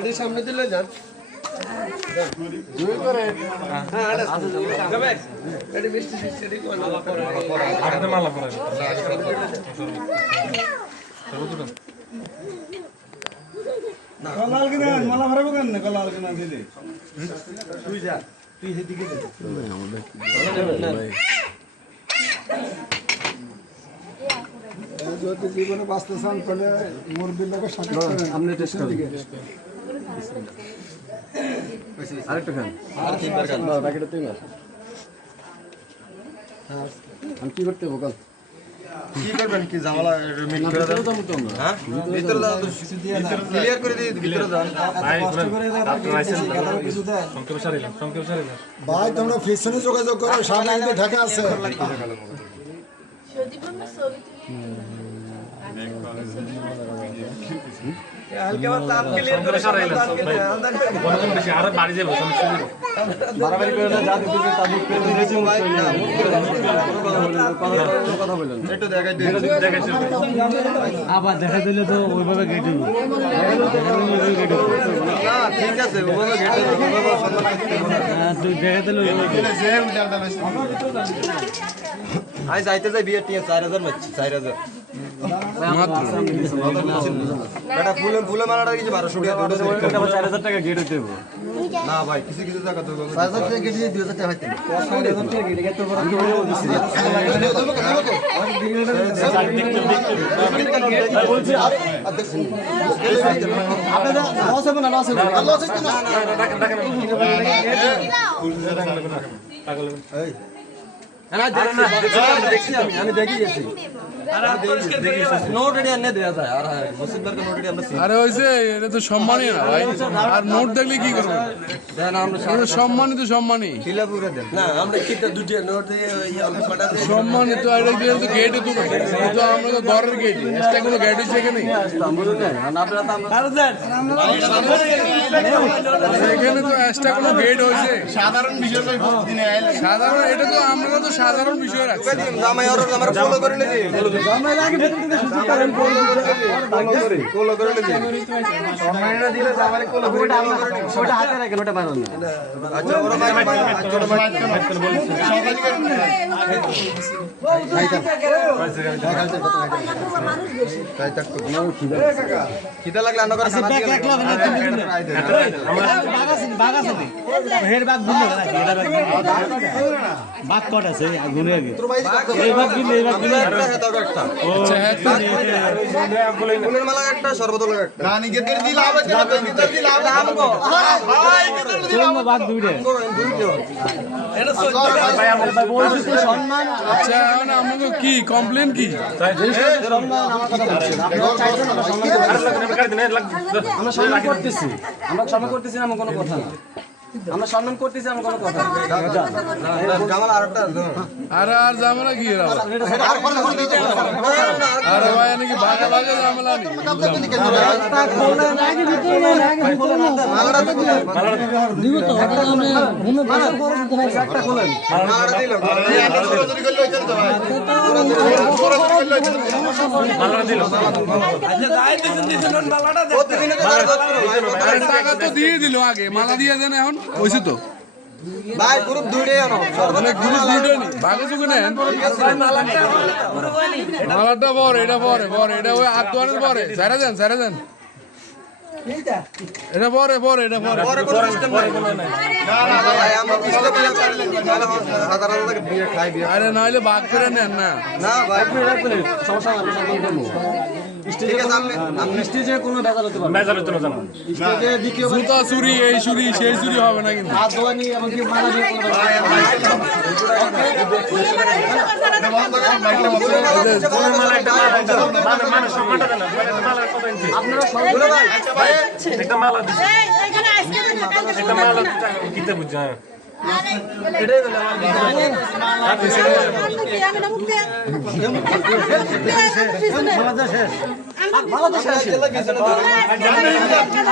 এটি সামনে দিলে যান দুই করে হ্যাঁ যাবে এটি মিষ্টি মিষ্টি এটি কোন মালা পরে আগে মালা পরে না কলাল কিনা মালা ভরাবো কেন কলাল কিনা দিলে তুই যা তুই সেদিকে যা যদি জীবনে বাঁচতে চান তাহলে মুরগির লোকে সাথে আপনি টেস্ট করেন আরেকটা খান আর তিনবার খান বাকিটা তিনবার আমি কি করতে বল কি করবেন কি জামালা মিট করে দাও হ্যাঁ ভিতরে দাও ক্লিয়ার করে দিই ভিতরে দাও ভাই তোমরা ফিশনে যোগাযোগ করো সামনে কিন্তু ঢাকা আছে হালকা তাপ ক্লিয়ার করে গরম বেশি আর বাড়ি যাবে সমস্যা নেই বাড়াবাড়ি করে না যা দিতে তা মুখ করে দিয়েছি মুখ করে না কথা বলেন একটু দেখাই দিই আবার দেখা দিলে তো ওইভাবে গেটে না ঠিক আছে ওভাবে গেটে ওভাবে সম্মান করতে তুই দেখা দিলে আই যাইতে যাই বিয়ে টিয়া 4000 মারছি 4000 বেটা ফুলে মালাটা কিছু 1200 টাকা দিতে 4000 টাকা গেটে দেব না ভাই কিছু কিছু টাকা দেবো 5000 টাকা কেটে 2000 টাকা হইতে 5000 টাকা কেটে গেতে বড় বলছি আপনারা লস হবে না লস হবে লস হবে না দেখছি আমি দেখি গেছি নোট এনে এনে দেয়া যায় আর মুসিবদার কে নোট এনে আমরা আরে হইছে এটা তো সম্মানই না ভাই আর নোট দেখলে কি করবে দেন আমরা এটা সম্মানিত সম্মানই শিলাপুরে দেন না আমরা কিটা দুটো নোট দিয়ে আমরা কটা দিয়ে সম্মানিত এটা দিয়ে তো গেটে তো তো আমরা তো ঘরের গেট এক্সট্রা কোনো গেট হচ্ছে এখানে এখানে তো এক্সট্রা কোনো গেট হয়েছে সাধারণ বিষয় সাধারণ এটা তো আমরা তো সাধারণ বিষয় রাখছি জামাই আর আমরা ফলো করে নেছি আমরা আগে ভেতর থেকে শুরু করেন ফলো করে নেছি সম্মাননা দিলে জামারে কোলা করে ওটা হাতে রাখেন ওটা বানান না আচ্ছা ওরা খিদা লাগলে আমরা করে খানা ফুলের মালা একটা শরবত লাগা একটা রানী গেদের দিলা হবে কেন ভিতর দিলা হবে আমগো ভাই ভিতর দিলা বাদ দুইটা এটা ভাই আমরা বলছি সম্মান আচ্ছা এখন আমাকে কি কমপ্লেন কি সম্মান আমার কথা বলছেন আপনারা চাইছেন না আমরা সম্মান করতেছি আমরা সম্মান করতেছি না কোনো কথা না আমরা সম্মান করতেছি আমার কোনো কথা না জামাল আরেকটা আরে আর ঝামেলা কি এরা আরে ভাই নাকি ভাগে ভাগে ঝামেলা নেই একটা খোলা নাকি ভিতরে নাকি খোলা না মালাটা দিব তো আমরা ঘুমে বসে বড় দিতে হয় একটা খোলেন মালাটা দিল এই আমরা চুরি করলে হইছে তো ভাই মালা দিল আচ্ছা গায়ে দিছেন মালাটা দে প্রতিদিন তো দাঁড় করো আরে টাকা তো দিয়ে দিল আগে মালা দিয়ে দেন এখন হইছে তো ভাই গ্রুপ দুইটাই আনো মানে গুরু দুইটা নি ভাগে চুকে নেন মালাটা বড় এটা বড় এটা ওই আদওয়ানের বড় সারা দেন এটা বড় এটা বড় পরে কোনো সিস্টেম নাই না ভাই আমরা কিস্তি বিয়ে করলে তাহলে হাজার হাজার টাকা বিয়ে খাই বিয়ে আরে নাইলে ভাগ করে নেন না না ভাই সমস্যা না সম্মান করব ঠিক আছে আপনি স্টেজে কোনো বেজাল হতে পারে মেজার হতো না জানো স্টেজে দ্বিতীয় জুতা চুরি এই চুরি সেই চুরি হবে না কিন্তু হাত ধোয়া নিয়ে এমনকি মালা দিয়ে কোনো মালা একটা মালা মানে সম্মানটা দেন মালা কত ইঞ্চি আপনারা সবাই একটা মালা দিছি একটা মালা কিতে বুঝা এটাই বলে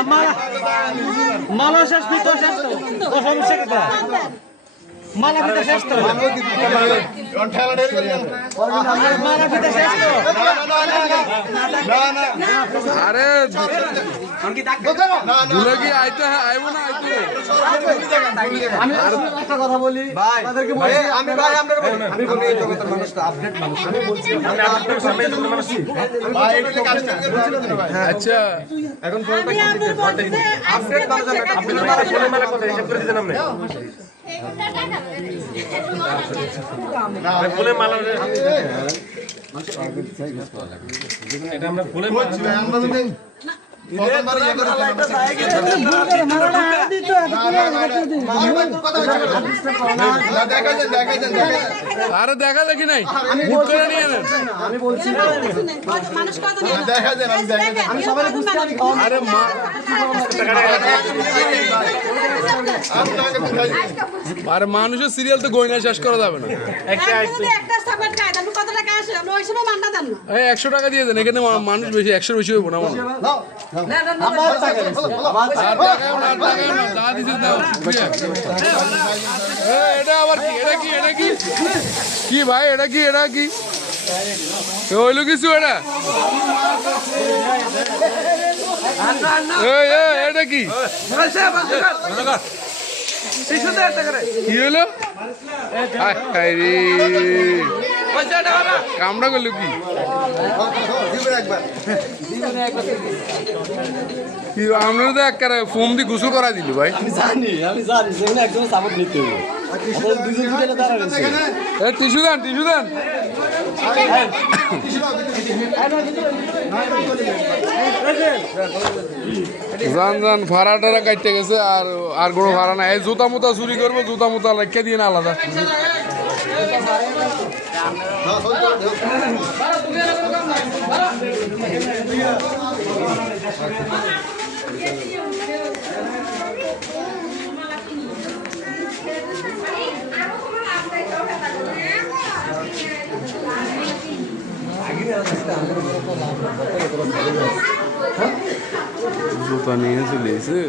আমার মালা শেষ পিতো শেষ তো সমস্যা কি মালা ফিতা শেষ তো ঠেলা ঢের করে মালা ফিতা শেষ তো আরে দুলে কি আইতে আইব না আইতে আমি একটা কথা বলি ভাই তাদেরকে আমি ভাই আমি বলি এই জগতের মানুষটা আপডেট মানুষ আমি বলছি ভাই এটা কাস্টমার ভাই আচ্ছা এখন আপডেট মানুষ আপনার মালা ফুলের মালা কত হিসাব করে দিতেন আপনি ফুলের মালা এটা আমরা ফুলের মালা আমরা যদি প্রথমবার ইয়ে করে দেখাইছেন আরে দেখা দেখি নাই বুক করে নিয়ে নেন আমি বলছি দেখাইছেন আমি সবাই বুঝতে পারি আরে মা আরে মানুষের সিরিয়াল তো গয়না শেষ করা যাবে না এই 100 টাকা দিয়ে দেন এখানে মানুষ বেশি 100 বেশি হইব না মনে আর টাকাও না যা দিছে দাও এটা আবার কি এটা কি কি ভাই এটা কি হইলো কিছু এটা এটা কি কি হলো কামড়া করলো কি আমরা তো এক ফোম দিয়ে গোসল করা দিল ভাই আমি জানি সেখানে একদম সাপোর্ট নিতে হবে দুজন দুজনে দাঁড়া রয়েছে টিস্যু দেন জান ভাড়া টাড়া কাটতে গেছে আর কোনো ভাড়া নাই এই জুতা মুতা চুরি করবো জুতা মুতা লেখা দিয়ে না আলাদা জুতা নিয়ে চলে এসে